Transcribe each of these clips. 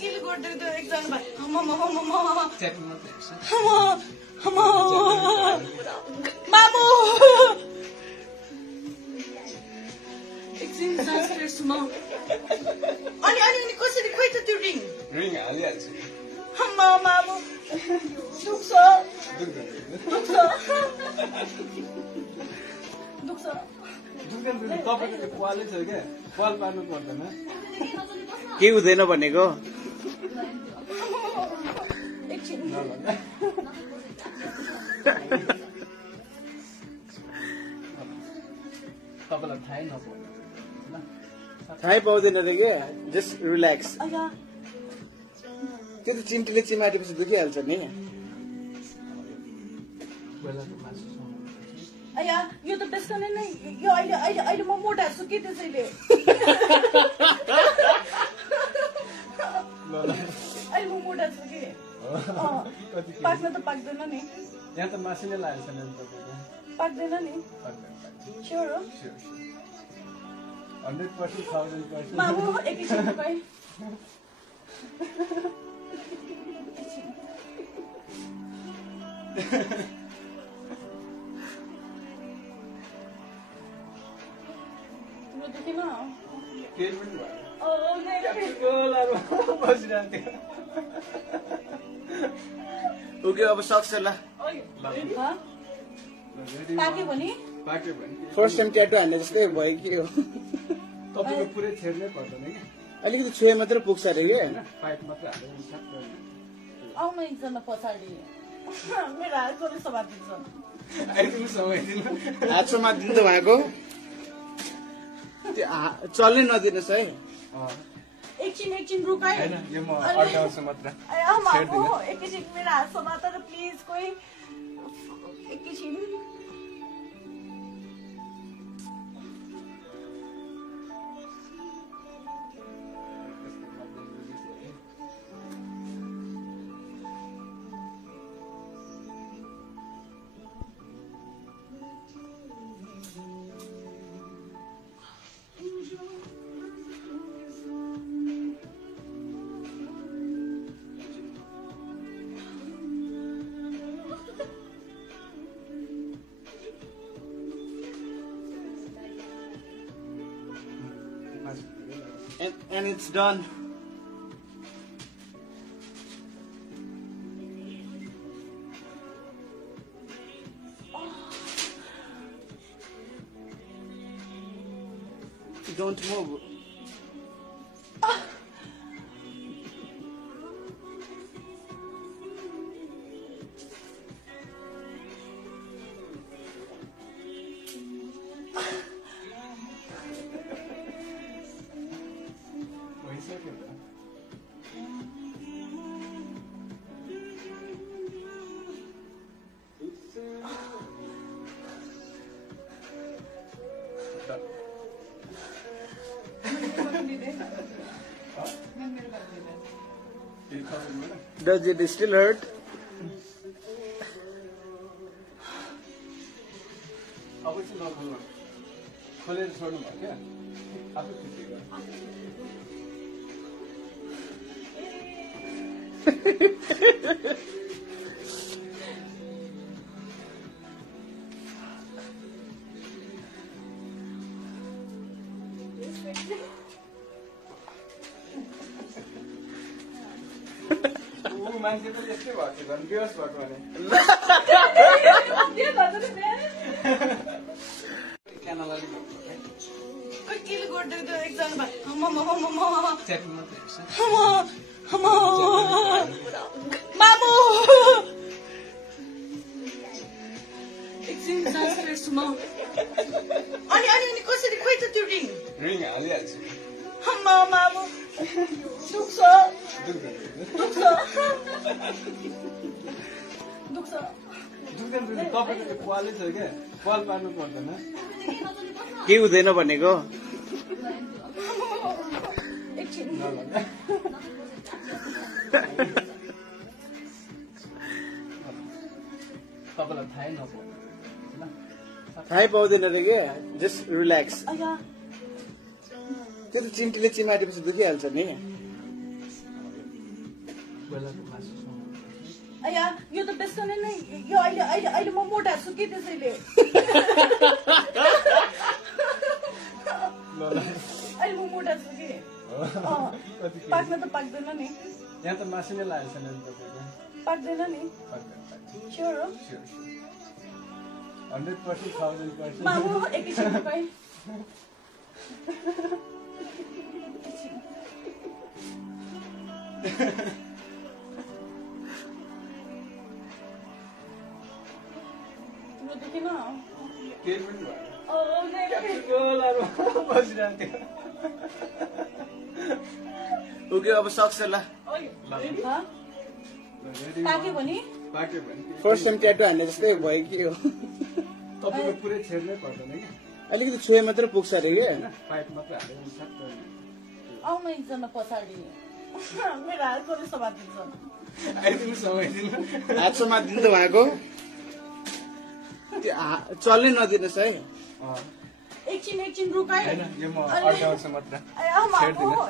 केले गर्दै एकजना भाइ मामु एकछिन सास फेर्छु म अनि कसरी खोइ त त्यो रिङ हालिहाल्छु मामु दुख्छ तपाईँको पालै छ क्या पाल पार्नु पर्दैन के हुँदैन भनेको तपाईँलाई थाहै नपाउ थाहै पाउँदैन रे के जस्ट रिल्याक्स त्यो त चिम्टीले चिमाटेपछि दुखिहाल्छ नि अया यो त बेसन नै यो अहिले म मोटा छु के त्यसैले अहिले म मोटा छु के पाक्न त पाक्दैन नि यहाँ त मासु नै लागेको छैन पाक्दैन नि स्योर हो 100% 1000% मामु एकैछिन खै देखेन केही पनि भयो ओके अब सक्छ ल पाक्यो भने फर्स्ट टाइम ट्याटु हान्ने जस्तै भयो के हो तपाईँको पुरै छेड्नै पर्दैन कि अलिकति छुए मात्रै पुग्छ अरे कि पाइप मात्रै हालेर आउन एकजना पछाडि मेरो हात कसले समातिन्छ हात समातिन्छ उहाँको चल्नै नदिनुहोस् है एकछिन रुकाइ एकैछिन मेरो हात समात र प्लिज कोही एकैछिन And it's done. Don't move. Does it still hurt? अब चाहिँ नखोल्नु खोलेर छोड्नु भयो क्या आफै खुसी गर्नु मान्छे त यस्तै भएको थियो झन् बेहोस भएको भने केले गर्दै एकजना भाइ मामु एकछिन सास फेर्छु म अनि कसरी खोइ त त्यो रिङ हालिहाल्छु मामु दुख्छ तपाईँको पालै छ क्या पाल पार्नु पर्दैन के हुँदैन भनेको तपाईँलाई थाहै नपाउ थाहै पाउँदैन रे के जस्ट रिल्याक्स त्यो त चिम्टीले चिमाटेपछि दुखिहाल्छ नि। अया यो त बेसन नै यो अहिले अहिले अहिले म मोटा छु कि त्यसैले अहिले म मोटा छु कि पाक्न त पाक्दैन नि। यहाँ त मासु नै लागेको छैन तपाईँको। पाक्दैन नि। स्योर हो? 100% 1000%। मामु एकैछिन तपाईँ तिम्रो दुखेन? केही पनि भएन। ओके अब सक्छ ल। पाक्यो भने फर्स्ट टाइम ट्याटु हान्ने जस्तै भयो कि हो। तपाईँको पुरै छेड्नै पर्दैन कि अलिकति छुए मात्र पुग्छ अरे कि। पाइप मात्रै हालेर सक्छ। आउन एकजना पछाडि मेरो हात कसले समातिन्छ? आइदिनु समाइदिनु। हात समातिदिनु त उहाँको चल्नै नदिनुहोस् है। एकछिन रुकाइ। हैन यो म अड्काउँछु मात्र।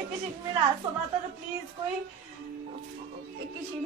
एकैछिन मेरो हात समात र प्लिज कोही एकैछिन।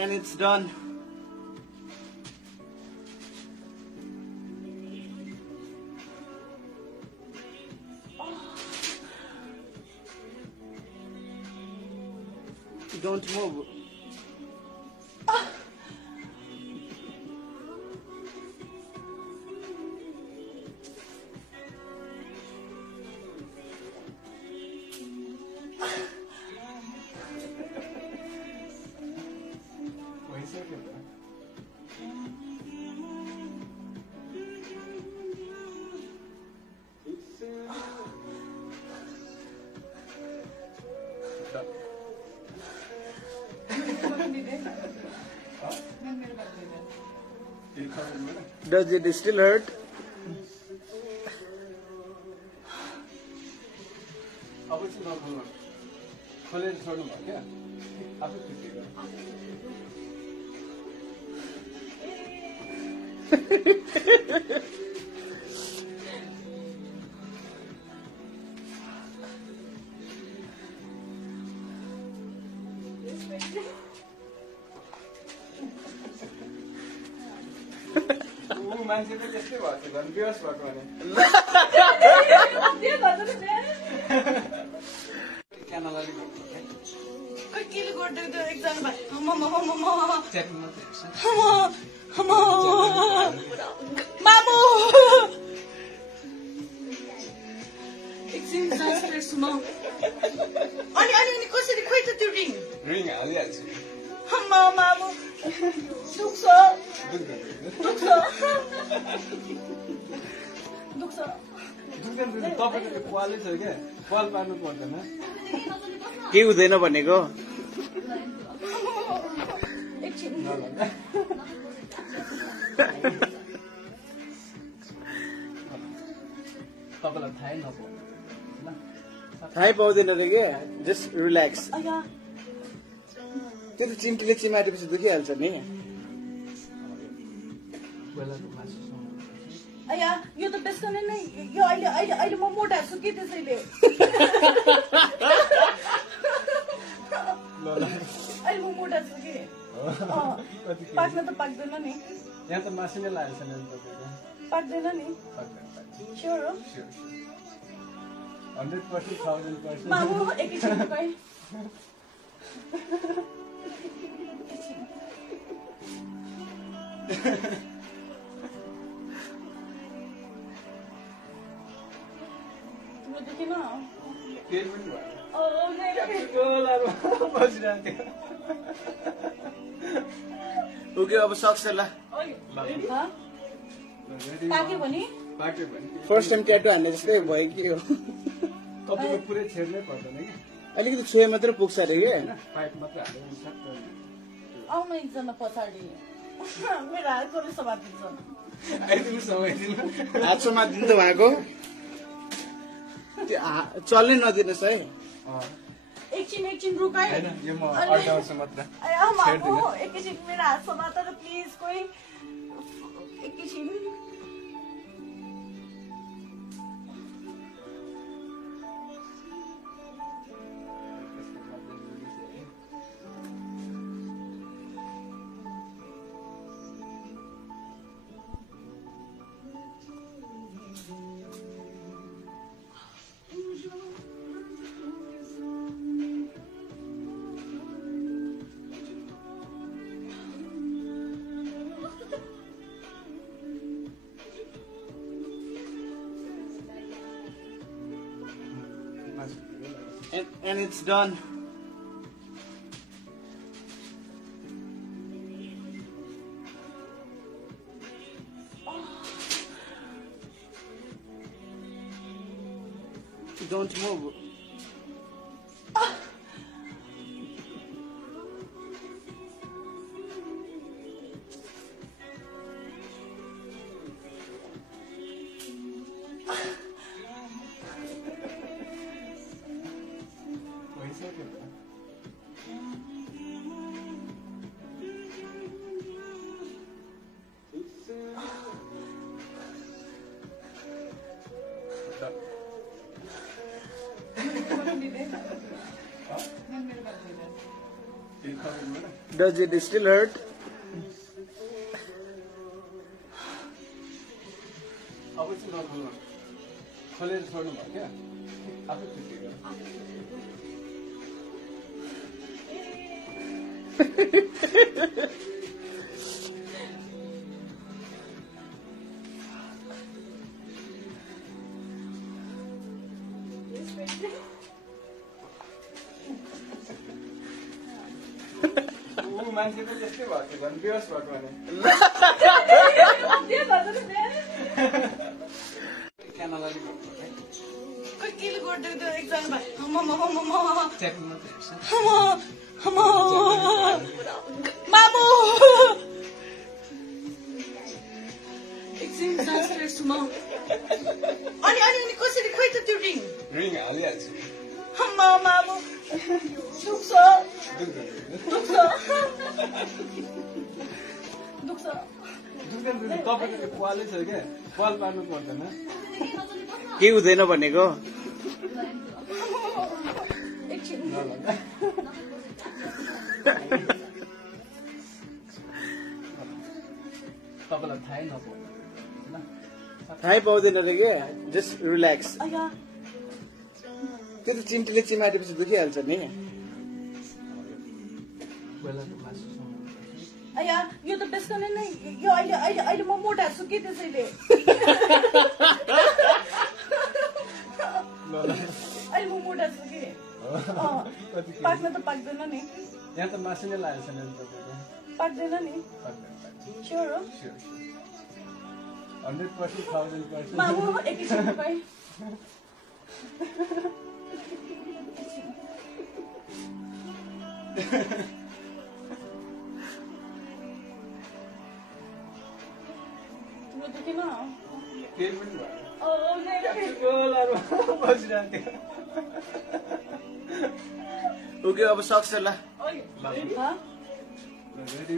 And it's done. Don't move. Does it still hurt? अब चाहिँ नखोल्नु। खोलेर छोड्नु भयो क्या? आफै फिटियो। मान्छे पनि त्यस्तै भएको थियो झन् बेहोस भएको भने केले गर्दै एकजना मामु एकछिन सास फेर्छु म। अनि अनि अनि कसरी खोइ त त्यो रिङ हालिहाल्छु। मामु दुख्छ तपाईँको त्यो पालै छ क्या पाल पार्नु पर्दैन। के हुँदैन भनेको तपाईँलाई थाहै नपाउ थाहै पाउँदैन रे के। Just relax. त्यो त चिम्टीले चिमाटेपछि दुखिहाल्छ नि। अया यो त बेसन नै यो अहिले अहिले अहिले म मोटा छु कि त्यसैले अहिले म मोटा छु कि पाक्न त पाक्दैन नि। यहाँ त मासु नै लागेको छैन तपाईँको। पाक्दैन नि। स्योर हो? 100% 1000%। मामु एकैछिन तपाईँ तिम्रो दुखेन? केही पनि भएन। ओके अब सक्छ ल। पाक्यो भने पाक्यो भने फर्स्ट टाइम ट्याटु हान्ने जस्तै भयो कि हो तपाईँको पुरै छेड्नै पर्दैन कि अलिकति छुए मात्रै पुग्छ अरे कि होइन पाइप मात्रै हालेर हुन्छ आउनु एकजना पछाडि मेरो हातले समातिन्छ आइदिनु समाइदिनु हात समातिदिनु भएको त्यो चल्नै नदिनुहोस् है एकछिन रुकाइ होइन यो म अड्काउँछु मात्र छेड्दिनँ एकैछिन मेरो हात समातेर प्लिज कोही एकैछिन and it's done. Don't move. Does it still hurt? अब चाहिँ नखोल्नु खोलेर छोड्नु भयो क्या आफै छुट्टियो मान्छे पनि त्यस्तै भएको थियो भने बेहोस भएको भने क्यानालाले गर्नु खोइ केले गरिदिएको त्यो एकजना च्याटिङ मात्रै हेर्छ मामु एकछिन सास फेर्छु म अनि कसरी खोइ त त्यो रिङ रिङ हालिहाल्छु मामु दुख्छ तपाईँको पालै छ क्या पाल पार्नु पर्दैन के हुँदैन भनेको एकछिन तपाईँलाई थाहै नपाउ थाहै पाउँदैन अरे के जस्ट रिल्याक्स अया त्यो त चिम्टीले चिमाटेपछि दुखिहाल्छ नि अया यो त बेसकनै नै यो अहिले म मोटा छु के त्यसैले अहिले म मोटा छु कि पाक्न त पाक्दैन नि यहाँ त मासु नै लागेको छैन तपाईँको पाक्दैन नि स्योर हो 100% 1000%। मामु एकैछिन रुकाइ तिम्रो दुखेन केही पनि भएन ओके अब सक्छ ल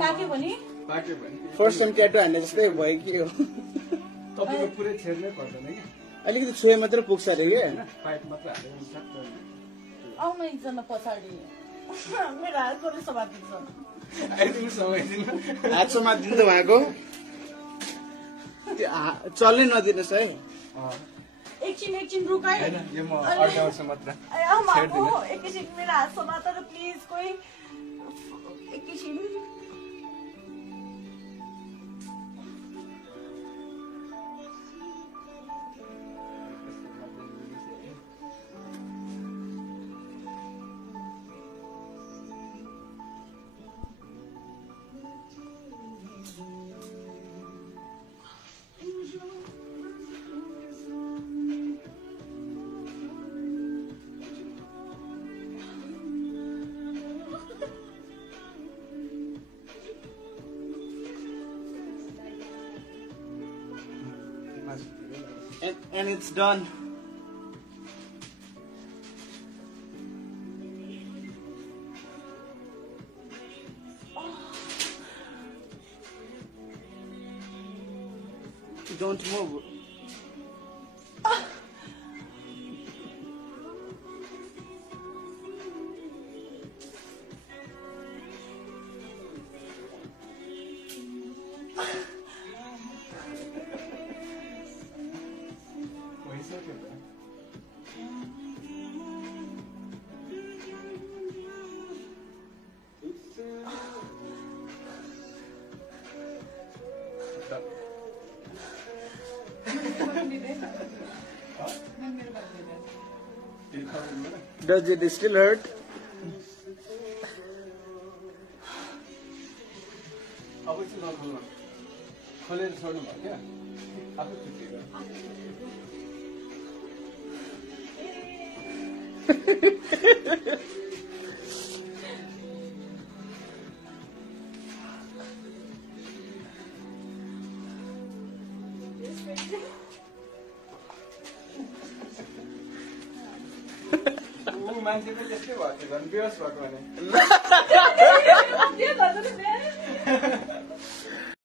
पाक्यो भने पाक्यो भने फर्स्ट टाइम ट्याटु हान्ने जस्तै भयो कि हो तपाईँको पुरै छेड्नै पर्दैन कि अलिकति छुए मात्रै पुग्छ अरे कि होइन पाइप मात्रै हालेर हुन्छ आउनु एकजना पछाडि मेरो हातले समातिन्छ आइदिनु समाइदिनु हात समातिदिनु भएको त्यो चल्नै नदिनुहोस् है एकछिन रुकाइ होइन यो म अड्काउँछु मात्र छेड्दिनँ एकैछिन मेरो हात समातेर प्लिज कोही एकैछिन And it's done. Don't move. Does it still hurt? अब चाहिँ नखोल्नु खोलेर छोड्नु भयो क्या आफै छुट्टियो मान्छे पनि त्यस्तै भएको थियो बेहोस भएको भने